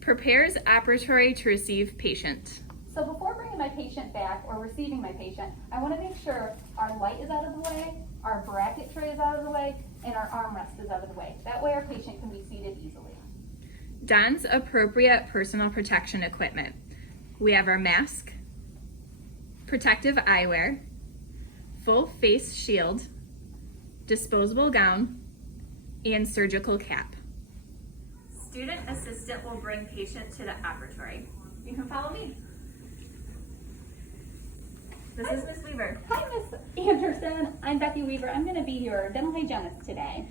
Prepares operatory to receive patient. So before bringing my patient back or receiving my patient, I want to make sure our light is out of the way, our bracket tray is out of the way, and our armrest is out of the way. That way our patient can be seated easily. Dons appropriate personal protection equipment. We have our mask, protective eyewear, full face shield, disposable gown, and surgical cap. Student assistant will bring patient to the operatory. You can follow me. This is Miss Weaver. Hi, Miss Anderson. I'm Becky Weaver. I'm going to be your dental hygienist today.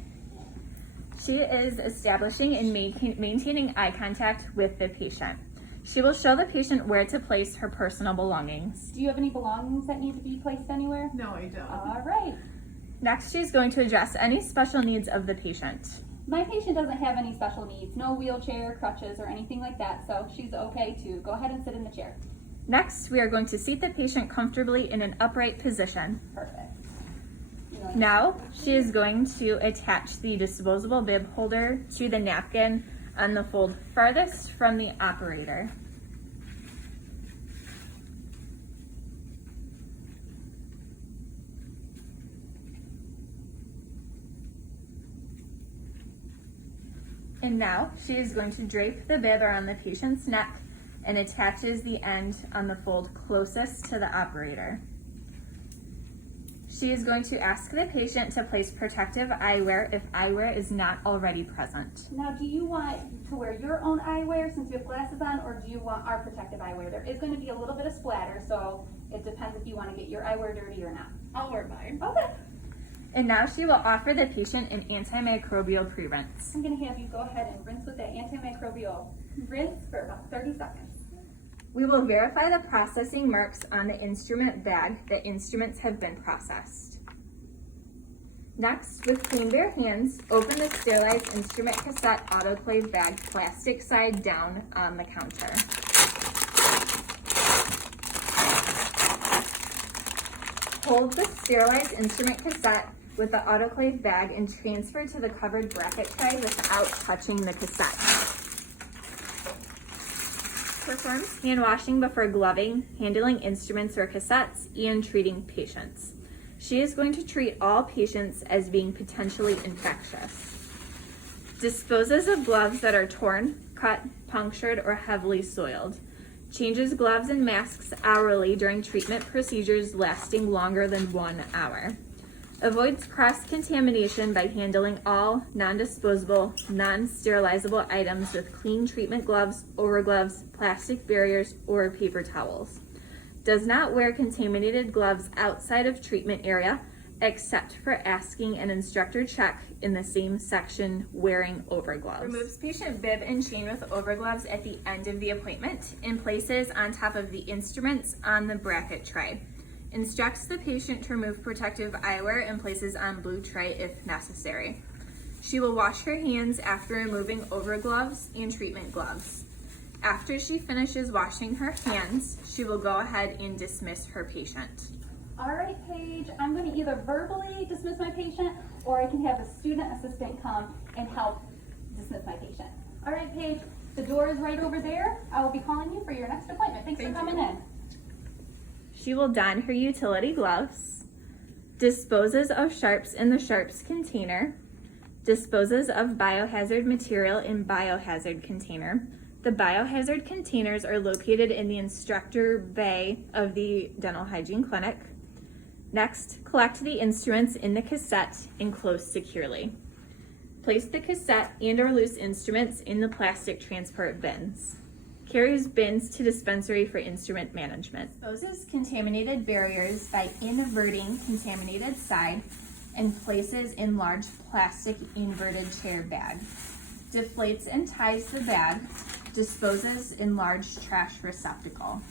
She is establishing and maintaining eye contact with the patient. She will show the patient where to place her personal belongings. Do you have any belongings that need to be placed anywhere? No, I don't. All right. Next, she's going to address any special needs of the patient. My patient doesn't have any special needs, no wheelchair, crutches, or anything like that, so she's okay to go ahead and sit in the chair. Next, we are going to seat the patient comfortably in an upright position. Perfect. Now, she is going to attach the disposable bib holder to the napkin on the fold farthest from the operator. And now, she is going to drape the bib around the patient's neck and attaches the end on the fold closest to the operator. She is going to ask the patient to place protective eyewear if eyewear is not already present. Now, do you want to wear your own eyewear since you have glasses on, or do you want our protective eyewear? There is going to be a little bit of splatter, so it depends if you want to get your eyewear dirty or not. I'll wear mine. Okay. And now she will offer the patient an antimicrobial pre-rinse. I'm going to have you go ahead and rinse with that antimicrobial rinse for about 30 seconds. We will verify the processing marks on the instrument bag that instruments have been processed. Next, with clean bare hands, open the sterilized instrument cassette autoclave bag plastic side down on the counter. Hold the sterilized instrument cassette with the autoclave bag and transfer to the covered bracket tray without touching the cassette. Performs hand washing before gloving, handling instruments or cassettes, and treating patients. She is going to treat all patients as being potentially infectious. Disposes of gloves that are torn, cut, punctured, or heavily soiled. Changes gloves and masks hourly during treatment procedures lasting longer than 1 hour. Avoids cross-contamination by handling all non-disposable, non-sterilizable items with clean treatment gloves, overgloves, plastic barriers, or paper towels. Does not wear contaminated gloves outside of treatment area, except for asking an instructor check in the same section wearing overgloves. Removes patient bib and chain with overgloves at the end of the appointment and places on top of the instruments on the bracket tray. Instructs the patient to remove protective eyewear and places on blue tray if necessary. She will wash her hands after removing overgloves and treatment gloves. After she finishes washing her hands, she will go ahead and dismiss her patient. All right, Paige, I'm going to either verbally dismiss my patient or I can have a student assistant come and help dismiss my patient. All right, Paige, the door is right over there. I will be calling you for your next appointment. Thanks for coming in. She will don her utility gloves, disposes of sharps in the sharps container, disposes of biohazard material in biohazard container. The biohazard containers are located in the instructor bay of the dental hygiene clinic. Next, collect the instruments in the cassette and close securely. Place the cassette and or loose instruments in the plastic transport bins. Carries bins to dispensary for instrument management. Disposes contaminated barriers by inverting contaminated side and places in large plastic inverted chair bag. Deflates and ties the bag. Disposes in large trash receptacle.